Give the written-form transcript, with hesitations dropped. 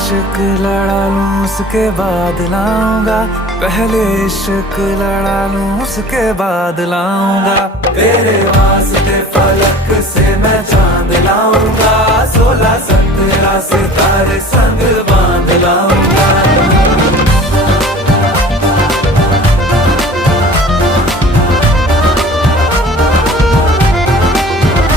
इश्क लड़ा लूं उसके बाद लाऊंगा, पहले इश्क लड़ा लूं उसके बाद लाऊंगा। तेरे वास्ते फलक से मैं चांद लाऊंगा, 16 17 सितारे संग